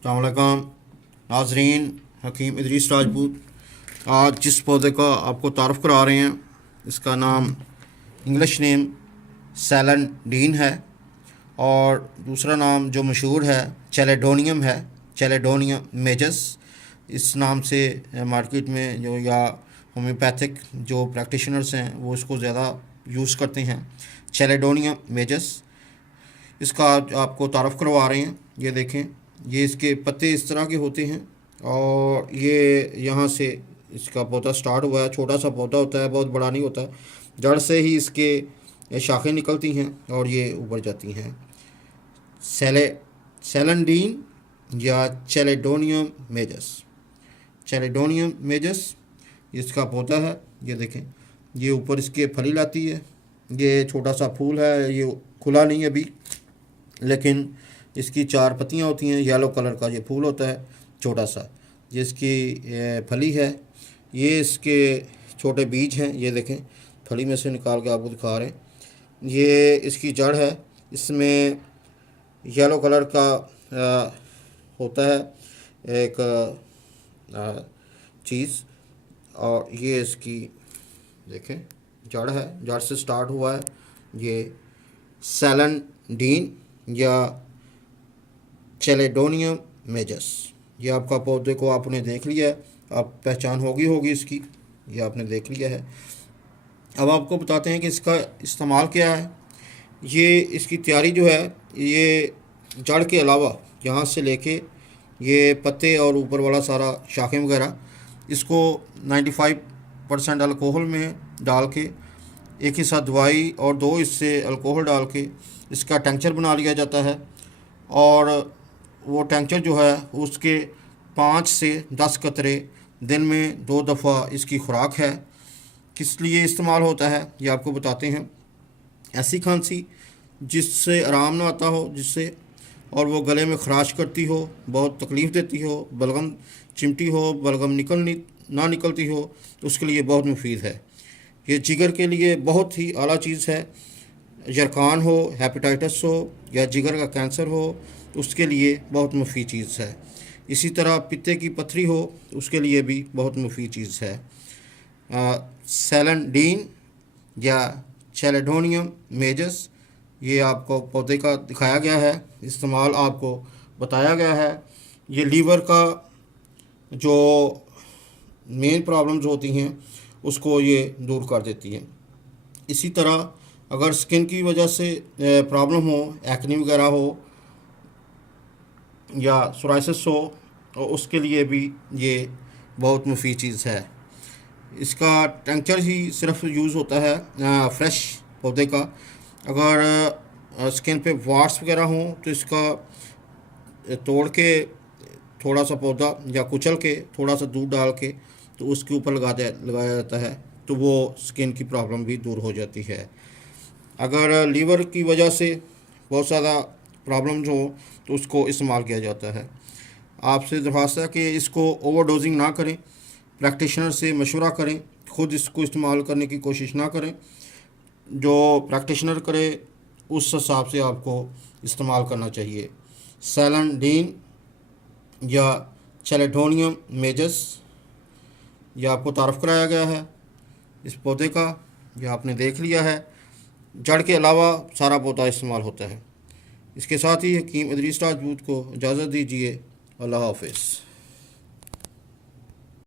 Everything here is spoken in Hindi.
अस्सलाम वालेकुम नाजरीन। हकीम इदरीस राजपूत आज जिस पौधे का आपको तारफ़ करा रहे हैं इसका नाम इंग्लिश नेम सैलेंडीन है और दूसरा नाम जो मशहूर है चैलेडोनियम है, चैलेडोनियम मेजस। इस नाम से मार्केट में जो या होम्योपैथिक जो प्रैक्टिशनर्स हैं वो इसको ज़्यादा यूज़ करते हैं, चैलेडोनियम मेजस। इसका आपको तारफ़ करवा रहे हैं। ये देखें, ये इसके पत्ते इस तरह के होते हैं और ये यहाँ से इसका पौधा स्टार्ट हुआ है। छोटा सा पौधा होता है, बहुत बड़ा नहीं होता। जड़ से ही इसके शाखें निकलती हैं और ये उभर जाती हैं। सैलेंडीन या चैलेडोनियम मेजस, चैलेडोनियम मेजस इसका पौधा है। ये देखें, ये ऊपर इसके फली लाती है। ये छोटा सा फूल है, ये खुला नहीं अभी, लेकिन इसकी 4 पत्तियाँ होती हैं। येलो कलर का ये फूल होता है छोटा सा, जिसकी फली है। ये इसके छोटे बीज हैं, ये देखें, फली में से निकाल के आपको दिखा रहे हैं। ये इसकी जड़ है, इसमें येलो कलर का होता है एक चीज़, और ये इसकी देखें जड़ है, जड़ से स्टार्ट हुआ है। ये सैलेंडीन या चैलेडोनियम मेजस। ये आपका पौधे को आपने देख लिया है, आप पहचान होगी इसकी, ये आपने देख लिया है। अब आपको बताते हैं कि इसका इस्तेमाल क्या है। ये इसकी तैयारी जो है, ये जड़ के अलावा यहाँ से लेके ये पत्ते और ऊपर वाला सारा शाखें वगैरह, इसको 95% अल्कोहल में डाल के, एक हिस्सा दवाई और 2 हिस्से अल्कोहल डाल के इसका टेंचर बना लिया जाता है। और वो टेंचर जो है उसके 5 से 10 कतरे दिन में 2 दफ़ा इसकी खुराक है। किस लिए इस्तेमाल होता है ये आपको बताते हैं। ऐसी खांसी जिससे आराम ना आता हो, जिससे और वो गले में खराश करती हो, बहुत तकलीफ़ देती हो, बलगम चिमटी हो, बलगम ना निकलती हो, तो उसके लिए बहुत मुफीद है। ये जिगर के लिए बहुत ही आला चीज़ है। जरखान हो, हेपेटाइटिस हो या जिगर का कैंसर हो, तो उसके लिए बहुत मुफीद चीज़ है। इसी तरह पित्ते की पथरी हो, उसके लिए भी बहुत मुफीद चीज़ है। सैलेंडीन या चैलेडोनियम मेजस, ये आपको पौधे का दिखाया गया है, इस्तेमाल आपको बताया गया है। ये लीवर का जो मेन प्रॉब्लम्स होती हैं उसको ये दूर कर देती हैं। इसी तरह अगर स्किन की वजह से प्रॉब्लम हो, एक्ने वगैरह हो या सोराइसिस हो, और उसके लिए भी ये बहुत मुफीद चीज़ है। इसका टेंचर ही सिर्फ यूज़ होता है फ्रेश पौधे का। अगर स्किन पे वार्स वगैरह हों तो इसका तोड़ के थोड़ा सा पौधा या कुचल के थोड़ा सा दूध डाल के तो उसके ऊपर लगाया जाता है, तो वो स्किन की प्रॉब्लम भी दूर हो जाती है। अगर लीवर की वजह से बहुत ज़्यादा प्रॉब्लम्स हो तो उसको इस्तेमाल किया जाता है। आपसे दरख्वास्त है कि इसको ओवरडोजिंग ना करें, प्रैक्टिशनर से मशवरा करें, ख़ुद इसको इस्तेमाल करने की कोशिश ना करें। जो प्रैक्टिशनर करे उस हिसाब से आपको इस्तेमाल करना चाहिए। सैलेंडीन या चैलेडोनियम मेजस, यह आपको तारफ़ कराया गया है इस पौधे का, यह आपने देख लिया है। जड़ के अलावा सारा पौधा इस्तेमाल होता है। इसके साथ ही हकीम इदरीस राजपूत को इजाज़त दीजिए। अल्लाह हाफ़िज़।